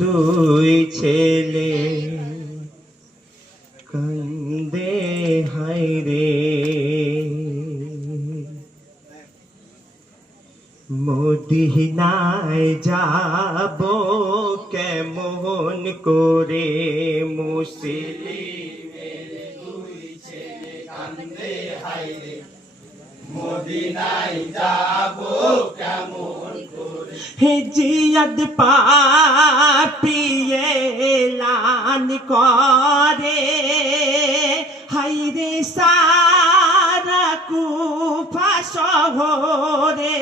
দুই ছেলে কান্দে হায়রে, মদিনায় যাব কেমন করে, মুসলিমের দুই ছেলে কান্দে হায়রে, মদিনায় যাব কেমন করে। জিয়াদ পাপিয়ে লান করে, হায়রে সারা কুফা শহরে,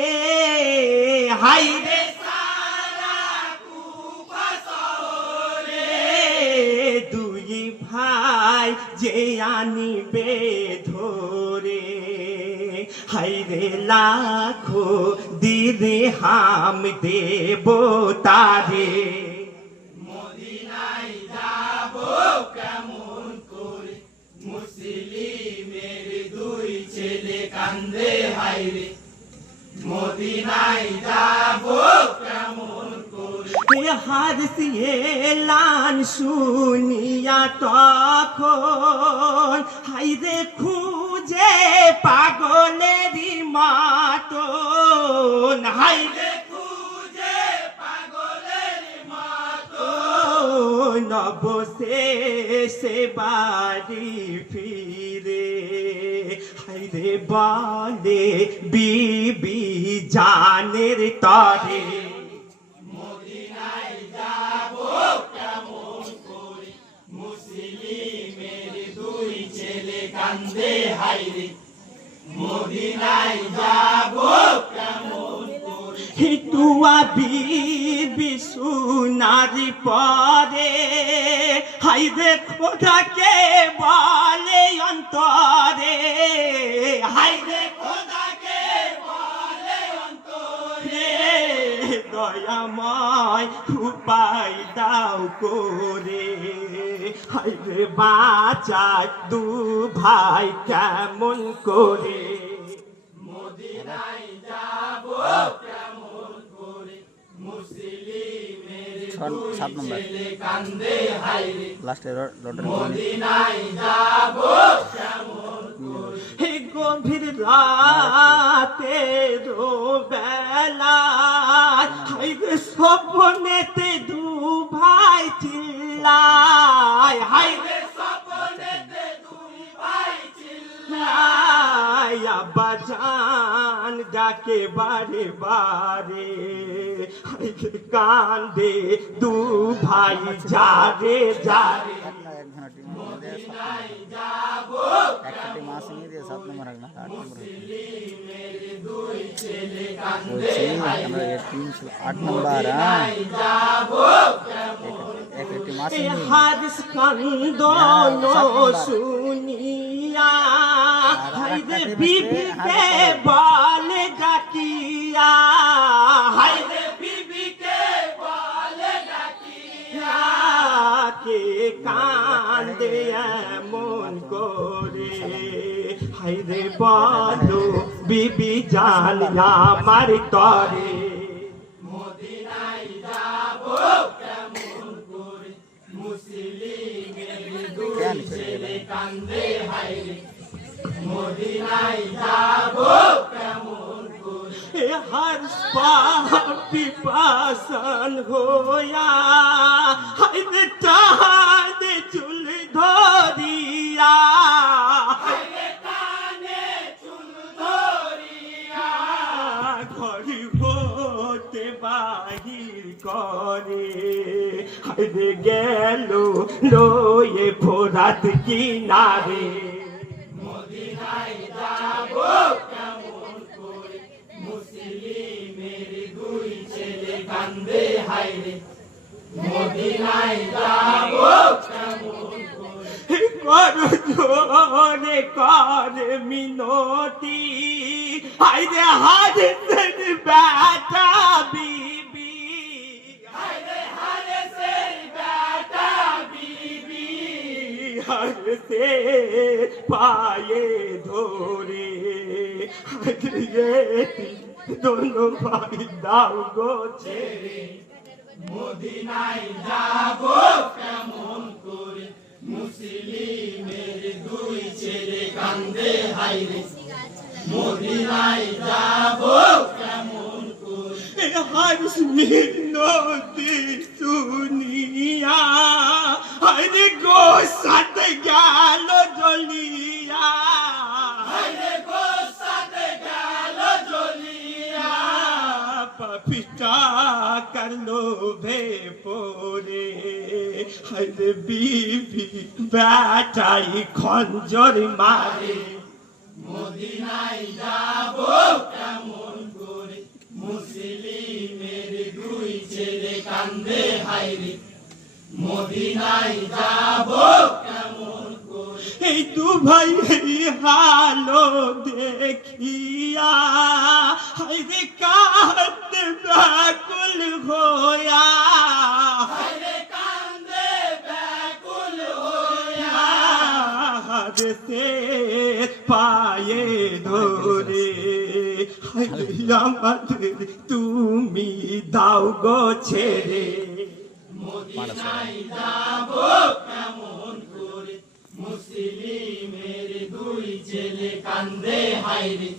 হায়রে সারা কুফা শহরে, দুই ভাই যে আনিবে ধরে, হায়রে লাখো দিরহাম দেব তারে, মদিনায় যাব কেমন করে, মুসলিমের দুই ছেলে কান্দে হায়রে, মদিনায় যাব কেমন করে। হারসিয়ে লান শুনিয়া তখন, হায়রে খুঁজে পাগলেরই মাতন, হায়রে খুঁজে পাগলেরই মাতন, অবশেষে বাড়ি ফিরে, হায়রে বলে বিবি জানের তরে, মদিনায় যাব কেমন করে, মুসলিমের দুই ছেলে কান্দে হায়রে, মদিনায় যাব কেমন করে। হিতুয়া বিবি সুনারি পরে, হায়রে খোদাকে বলে অন্তরে, হায়রে খোদাকে বলে অন্তরে, দয়াময় উপায় দাও করে, হায়রে বাঁচায় দু ভাই কেমন করে, মদিনায় যাব কেমন করে, মুসলিমের দুই ছেলে কান্দে হায়রে, মদিনায় যাব কেমন করে। হে গভীর রাতে বেলা, হায়রে স্বপ্নেতে দু ভাই চিল্লায়, হায়রে স্বপ্নেতে দুই ভাই চিল্লায়, আব্বা জান ডাকে বারে বারে, হায়রে কান্দে দু ভাই যারে যারে, মদিনায় যাব মুসলিমের দুই ছেলে কান্দে হায়রে, মদিনায় যাব কেমন। হাদিস কান্দন শুনিয়া, হায়রে বিবিকে বলে ডাকিয়া, হায়রে বিবিকে বলে ডাকিয়া, কে কান্দে এমন করে, হায়রে বলো বিবি জান আমার তরে, মদিনায় যাব কেমন করে, মুসলিমের দুই ছেলে কান্দে হায়রে, মদিনায় যাব কেমন করে। হর পাপি পাশান হোয়া, হায়রে টানে চুল ধরিয়া, হায়রে টানে চুল ধরিয়া, ঘরে হতে বাহির করে, হায়রে গেল লয়ে ফোরাত কিনারে, মদিনায় যাব কেমন করে, মুসলিমের দুই ছেলে কান্দে হায়রে, মদিনায় যাব কেমন করে। করো জোরে কর মিনতি, হায়রে হারেসের বেটা বিবি, হায়রে হারেসের বেটা বিবি, হারেসে পায়ে ধরে, হায়রে দোনো ভাই দাও গো ছেড়ে মদিনায় যাব কেমন করে মুসলিমের দুই ছেলে কান্দে হায়রে মদিনায় যাব কেমন করে হাসমির নদী শুনিয়া হায়রে গো সাথে গেল জ্বলিয়া হায়রে গো সাথে গেল জ্বলিয়া পাপিটা করলো ভে পরে হায়রে বিবি বেটাই খঞ্জর মারে মদিনায় যাব কেমন করে মুসলিমের দুই ছেলে কান্দে হায়রে মদিনায় যাব কেমন করে এই দু ভাই হালো দেখিয়া হায়রে কান্দে ব্যাকুল হইয়া হায়রে কান্দে ব্যাকুল হইয়া হাতে পায়ে ধরে হায়রে আমাদের তুমি দাও গো ছেড়ে মদিনায় যাব কেমন করে মুসলিমের দুই ছেলে কান্দে হায়রে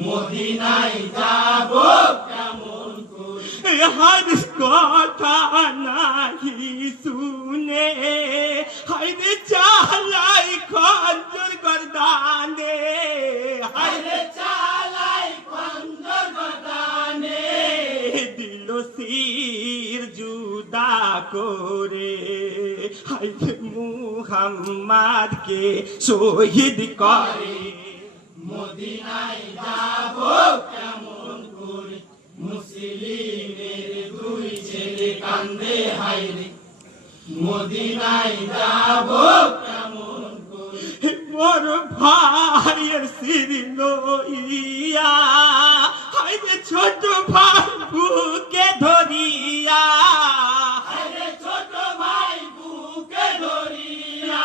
মদিনায় যাব কেমন করে হার কথা নাহি শুনে হায়রে চালাই খঞ্জর গর্দানে হায়রে চালাই খঞ্জর গর্দানে দিল শির জুদা করে হায়রে মুহাম্মদকে শহীদ করে মদিনায় যাব কেমন করে মুসলিমের দুই ছেলে কান্দে হায়রে মদিনায় যাব কেমন করে বড় ভাইয়ের শির লইয়া হায়রে ছোট ভাই বুকে ধরিয়া হায়রে ছোট ভাই বুকে ধরিয়া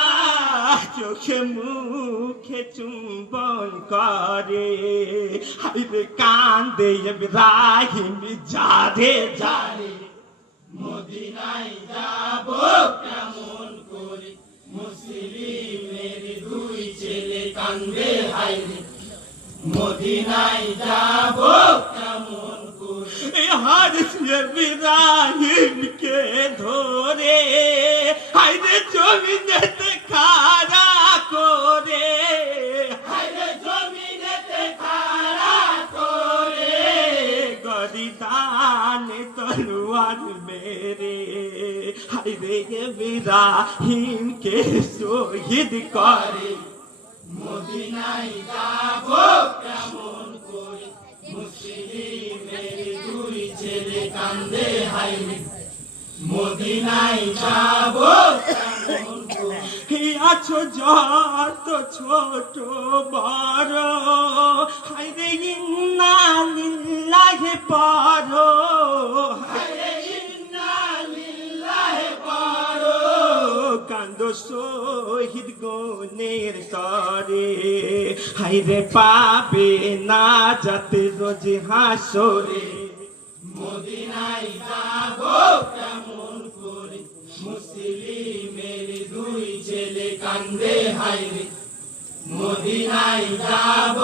চোখে মুখে চুম্বন করে হায়রে কান্দে ইব্রাহিম যারে যারে মদিনায় যাব কেমন করে মুসলিমের দুই ছেলে কান্দে হায়রে মদিনায় যাব কেমন করে হারিস ইব্রাহিমকে ধরে হায়রে জমিনেতে খাড়া করে হায়রে জমিনেতে খাড়া করে গরিদানে তলোয়ার মেরে হায়রে ইব্রাহিমকে শহীদ করে মদিনায় যাব কেমন করে মুসলিমের দুই ছেলে কান্দে হায়রে মদিনায় যাব কেমন করে আছো যত ছোট বড় হায়রে ইন্না লিল্লাহি পড়ো হায়রে ইন্না লিল্লাহি পড়ো কান্দো শহীদ গনের তরে হায়রে পাবে না যাতে রোজ হাসরে মদিনায় যাব কেমন করে মুসলিমের দুই ছেলে কান্দে হায়রে মদিনায় যাব